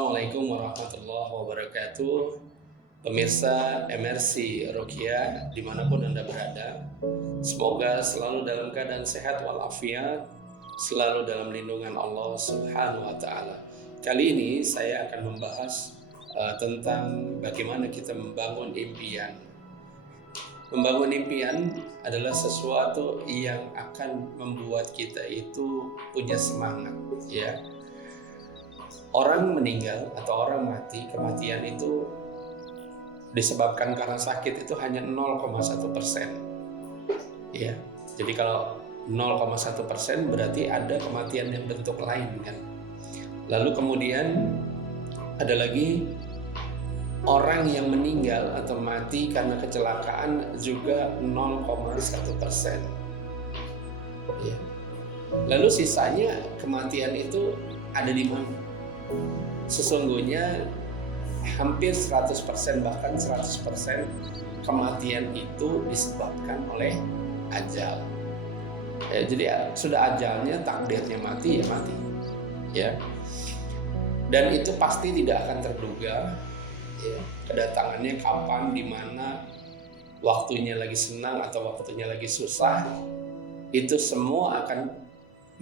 Assalamualaikum warahmatullahi wabarakatuh. Pemirsa MRC Ruqyah dimanapun Anda berada, semoga selalu dalam keadaan sehat walafiat, selalu dalam lindungan Allah Subhanahu wa Ta'ala. Kali ini saya akan membahas tentang bagaimana kita membangun impian. Membangun impian adalah sesuatu yang akan membuat kita itu punya semangat, ya. Orang meninggal atau orang mati, kematian itu disebabkan karena sakit itu hanya 0,1%. Ya, jadi kalau 0,1% berarti ada kematian yang bentuk lain kan. Lalu kemudian ada lagi orang yang meninggal atau mati karena kecelakaan juga 0,1%. Ya. Lalu sisanya kematian itu ada di mana? Sesungguhnya hampir 100% bahkan 100% kematian itu disebabkan oleh ajal. Ya, jadi sudah ajalnya, takdirnya mati ya mati. Ya. Dan itu pasti tidak akan terduga. Ya, kedatangannya kapan, di mana, waktunya lagi senang atau waktunya lagi susah, itu semua akan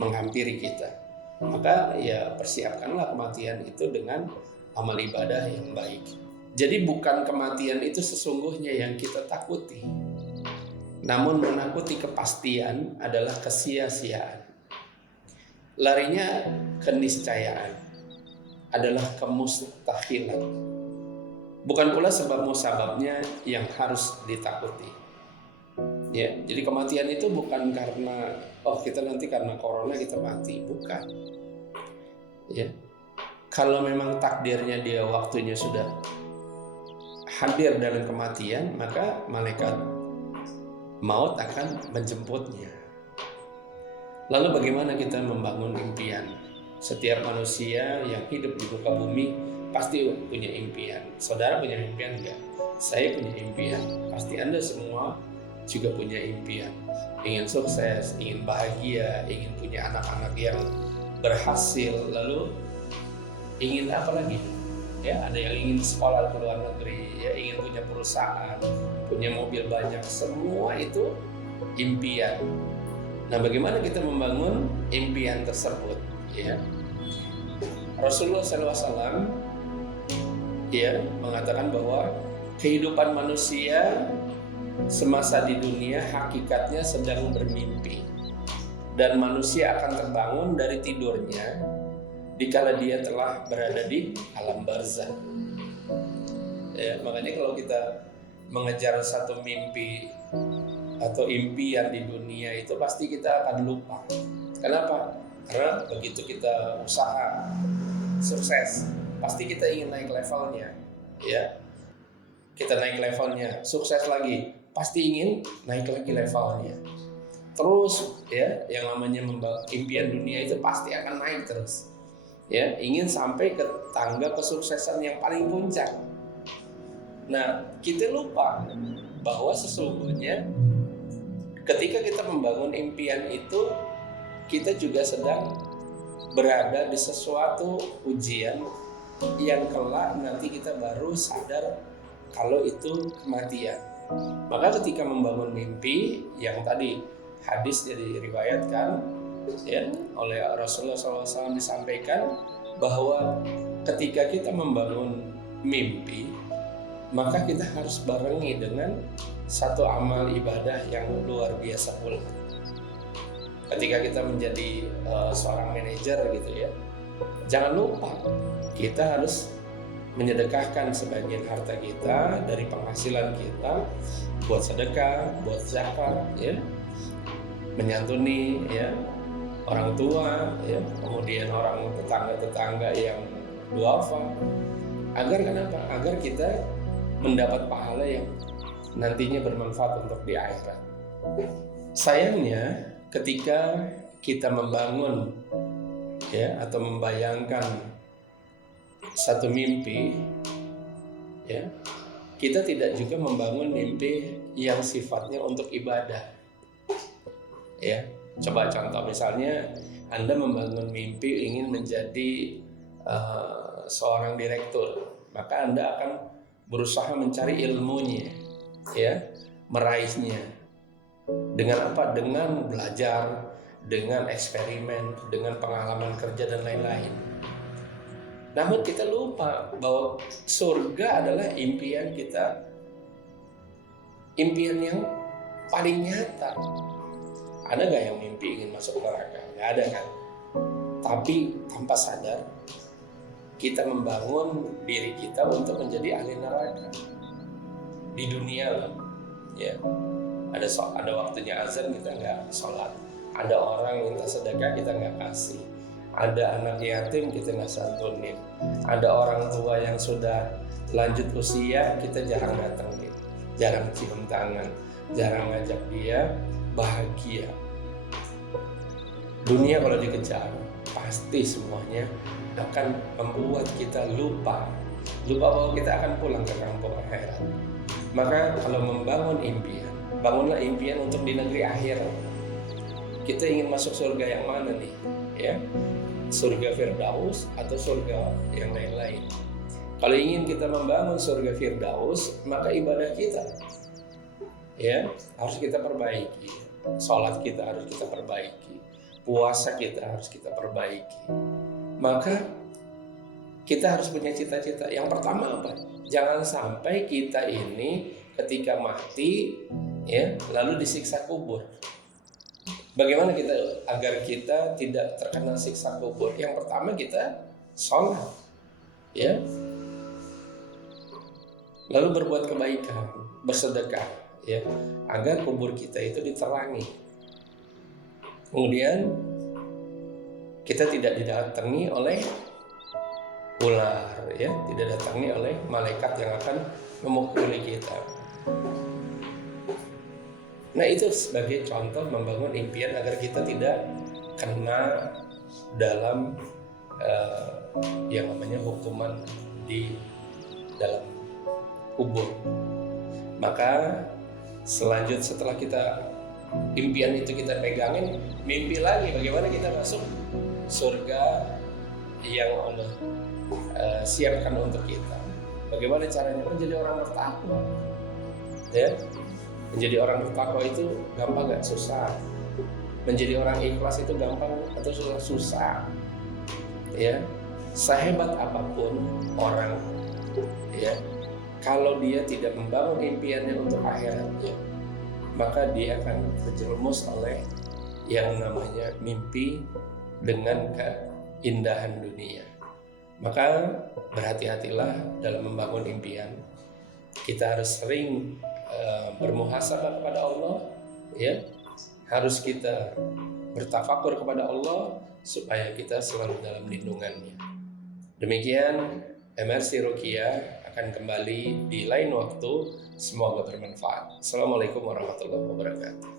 menghampiri kita. Maka ya persiapkanlah kematian itu dengan amal ibadah yang baik. Jadi bukan kematian itu sesungguhnya yang kita takuti, namun menakuti kepastian adalah kesia-siaan. Larinya keniscayaan adalah kemustahilan. Bukan pula sebab musababnya yang harus ditakuti. Ya, jadi kematian itu bukan karena kita nanti karena corona kita mati, bukan. Ya, kalau memang takdirnya dia waktunya sudah hadir dalam kematian, maka malaikat maut akan menjemputnya. Lalu bagaimana kita membangun impian? Setiap manusia yang hidup di muka bumi pasti punya impian. Saudara punya impian enggak? Saya punya impian. Pasti Anda semua juga punya impian. Ingin sukses, ingin bahagia, ingin punya anak-anak yang berhasil, lalu ingin apa lagi? Ya, ada yang ingin sekolah ke luar negeri, ya ingin punya perusahaan, punya mobil banyak, semua itu impian. Nah, bagaimana kita membangun impian tersebut? Ya, Rasulullah SAW ya mengatakan bahwa kehidupan manusia semasa di dunia hakikatnya sedang bermimpi, dan manusia akan terbangun dari tidurnya dikala dia telah berada di alam barzah. Ya, makanya kalau kita mengejar satu mimpi atau impian di dunia itu pasti kita akan lupa. Kenapa? Karena begitu kita usaha sukses, pasti kita ingin naik levelnya. Ya, kita naik levelnya, sukses lagi, pasti ingin naik lagi levelnya. Terus ya, yang namanya impian dunia itu pasti akan naik terus. Ya, ingin sampai ke tangga kesuksesan yang paling puncak. Nah, kita lupa bahwa sesungguhnya ketika kita membangun impian itu, kita juga sedang berada di sesuatu ujian yang kelak nanti kita baru sadar kalau itu kematian. Maka ketika membangun mimpi, yang tadi hadis diriwayatkan ya oleh Rasulullah SAW disampaikan bahwa ketika kita membangun mimpi, maka kita harus barengi dengan satu amal ibadah yang luar biasa pula. Ketika kita menjadi seorang manajer gitu ya, jangan lupa kita harus menyedekahkan sebagian harta kita dari penghasilan kita buat sedekah, buat zakat, ya, menyantuni ya orang tua, ya, kemudian orang tetangga-tetangga yang duafa. Agar kenapa? Agar kita mendapat pahala yang nantinya bermanfaat untuk di akhirat. Sayangnya ketika kita membangun ya atau membayangkan satu mimpi, ya, kita tidak juga membangun mimpi yang sifatnya untuk ibadah. Ya, coba contoh misalnya Anda membangun mimpi ingin menjadi seorang direktur, maka Anda akan berusaha mencari ilmunya, ya, meraihnya. Dengan apa? Dengan belajar, dengan eksperimen, dengan pengalaman kerja dan lain-lain. Namun kita lupa bahwa surga adalah impian kita, impian yang paling nyata. Ada gak yang mimpi ingin masuk neraka? Gak ada kan? Tapi tanpa sadar kita membangun diri kita untuk menjadi ahli neraka di dunia loh, ya. Ada waktunya azan kita nggak sholat, ada orang minta sedekah kita nggak kasih, ada anak yatim kita nggak santunin, ada orang tua yang sudah lanjut usia kita jarang datengin, jarang cium tangan, jarang ngajak dia bahagia. Dunia kalau dikejar pasti semuanya akan membuat kita lupa bahwa kita akan pulang ke kampung akhirat. Maka kalau membangun impian, bangunlah impian untuk di negeri akhirat. Kita ingin masuk surga yang mana nih? Ya, surga Firdaus atau surga yang lain-lain. Kalau ingin kita membangun surga Firdaus, maka ibadah kita, ya, harus kita perbaiki. Sholat kita harus kita perbaiki, puasa kita harus kita perbaiki. Maka kita harus punya cita-cita. Yang pertama apa? Jangan sampai kita ini ketika mati, ya, lalu disiksa kubur. Bagaimana kita agar kita tidak terkena siksa kubur? Yang pertama kita sholat, ya, lalu berbuat kebaikan, bersedekah, ya, agar kubur kita itu diterangi. Kemudian kita tidak didatangi oleh ular, ya, tidak datangi oleh malaikat yang akan memukuli kita. Nah, itu sebagai contoh membangun impian agar kita tidak kena dalam yang namanya hukuman di dalam kubur. Maka setelah kita impian itu kita pegangin, mimpi lagi bagaimana kita masuk surga yang Allah siapkan untuk kita. Bagaimana caranya? Menjadi orang bertakwa, ya. Menjadi orang bertakwa itu gampang gak? Susah. Menjadi orang ikhlas itu gampang atau susah? Ya, sehebat apapun orang, ya, kalau dia tidak membangun impiannya untuk akhiratnya, maka dia akan terjerumus oleh yang namanya mimpi dengan keindahan dunia. Maka berhati-hatilah dalam membangun impian. Kita harus sering bermuhasabah kepada Allah, ya. Harus kita bertafakur kepada Allah supaya kita selalu dalam lindungannya. Demikian MRC Ruqyah akan kembali di lain waktu. Semoga bermanfaat. Assalamualaikum warahmatullahi wabarakatuh.